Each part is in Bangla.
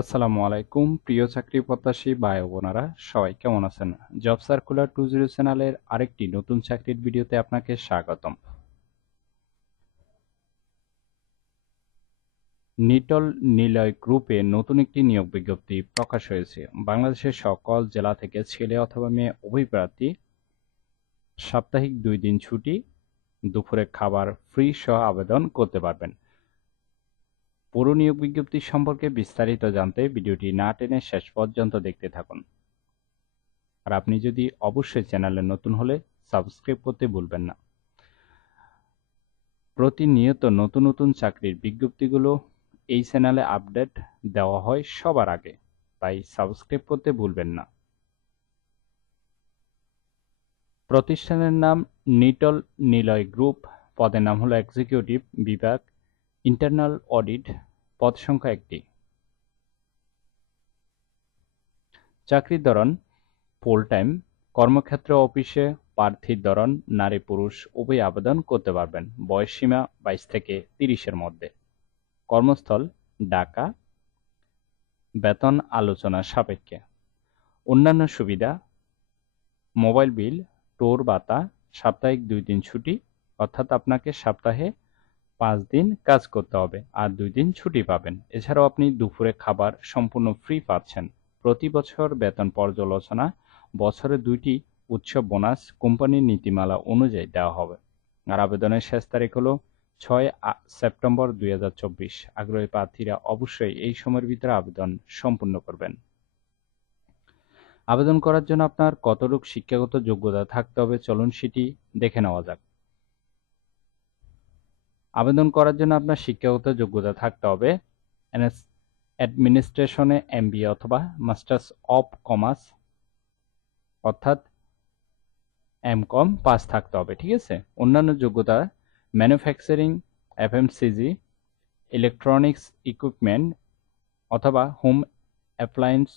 আসসালামু আলাইকুম প্রিয় চাকরি প্রত্যাশী ভাই ও বোনেরা, সবাই কেমন আছেন? জব সার্কুলার 20 চ্যানেলের আরেকটি নতুন চাকরির ভিডিওতে আপনাকে স্বাগতম। নিটল নিলয় গ্রুপে নতুন একটি নিয়োগ বিজ্ঞপ্তি প্রকাশ হয়েছে। বাংলাদেশের সকল জেলা থেকে ছেলে অথবা মেয়ে উভয় প্রার্থী সাপ্তাহিক 2 দিন ছুটি, দুপুরে খাবার ফ্রি সহ আবেদন করতে পারবেন। পুরো নিয়োগ বিজ্ঞপ্তি সম্পর্কে বিস্তারিত জানতে ভিডিওটি না টেনে শেষ পর্যন্ত দেখতে থাকুন। আর আপনি যদি অবশ্যই চ্যানেলে নতুন হলে সাবস্ক্রাইব করতে ভুলবেন না। প্রতিনিয়ত নতুন নতুন চাকরির বিজ্ঞপ্তিগুলো এই চ্যানেলে আপডেট দেওয়া হয় সবার আগে, তাই সাবস্ক্রাইব করতে ভুলবেন না। প্রতিষ্ঠানের নাম নিটল নিলয় গ্রুপ, পদের নাম হলো এক্সিকিউটিভ বিভাগ, ইন্টারনাল অডিট, পদ সংখ্যা 1টি। চাকরির ধরন ফুল টাইম, কর্মক্ষেত্র অফিসে, প্রার্থীর ধরন নারী পুরুষ উভয় আবেদন করতে পারবেন। বয়সসীমা 22 থেকে 30-এর মধ্যে। কর্মস্থল ঢাকা। বেতন আলোচনা সাপেক্ষে। অন্যান্য সুবিধা মোবাইল বিল, ট্যুর ভাতা, সাপ্তাহিক 2 দিন ছুটি, অর্থাৎ আপনাকে সপ্তাহে 5 দিন কাজ করতে হবে আর 2 দিন ছুটি পাবেন। এছাড়াও আপনি দুপুরে খাবার সম্পূর্ণ ফ্রি পাচ্ছেন। প্রতি বছর বেতন পর্যালোচনা, বছরে 2টি উৎসব বোনাস কোম্পানির নীতিমালা অনুযায়ী দেওয়া হবে। আর আবেদনের শেষ তারিখ হলো 6 সেপ্টেম্বর 2024। আগ্রহী প্রার্থীরা অবশ্যই এই সময়ের ভিতরে আবেদন সম্পূর্ণ করবেন। আবেদন করার জন্য আপনার কতটুকু শিক্ষাগত যোগ্যতা থাকতে হবে চলুন সেটি দেখে নেওয়া যাক। আবেদন করার জন্য আপনার শিক্ষাগত যোগ্যতা থাকতে হবে অ্যাডমিনিস্ট্রেশনে MBA অথবা মাস্টার্স অফ কমার্স অর্থাৎ MCOM পাস থাকতে হবে, ঠিক আছে। অন্যান্য যোগ্যতা ম্যানুফ্যাকচারিং, FMCG, ইলেকট্রনিক্স ইকুইপমেন্ট অথবা home appliance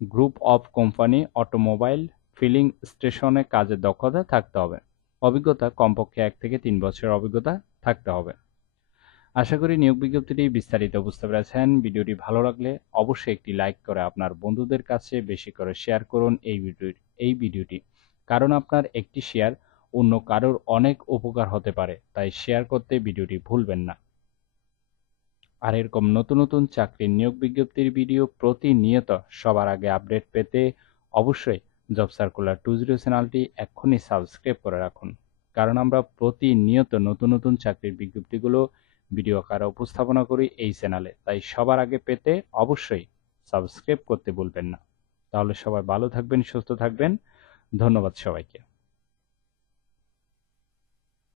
group of company, automobile, filling স্টেশনে কাজের দক্ষতা থাকতে হবে। অভিজ্ঞতা কমপক্ষে 1 থেকে 3 বছরের অভিজ্ঞতা থাকতে হবে। আশা করি নিয়োগ বিজ্ঞপ্তিটি বিস্তারিত বুঝতে পেরেছেন। ভিডিওটি ভালো লাগলে অবশ্যই একটি লাইক করে আপনার বন্ধুদের কাছে বেশি করে শেয়ার করুন এই ভিডিওটি, কারণ আপনার একটি শেয়ার অন্য কারোর অনেক উপকার হতে পারে, তাই শেয়ার করতে ভিডিওটি ভুলবেন না। আর এরকম নতুন নতুন চাকরির নিয়োগ বিজ্ঞপ্তির ভিডিও প্রতিনিয়ত সবার আগে আপডেট পেতে অবশ্যই জব সার্কুলার 20 চ্যানেলটি এক্ষুনি সাবস্ক্রাইব করে রাখুন, কারণ আমরা প্রতিনিয়ত নতুন নতুন চাকরির বিজ্ঞপ্তিগুলো ভিডিও আকারে উপস্থাপনা করি এই চ্যানেলে, তাই সবার আগে পেতে অবশ্যই সাবস্ক্রাইব করতে ভুলবেন না। তাহলে সবাই ভালো থাকবেন, সুস্থ থাকবেন। ধন্যবাদ সবাইকে।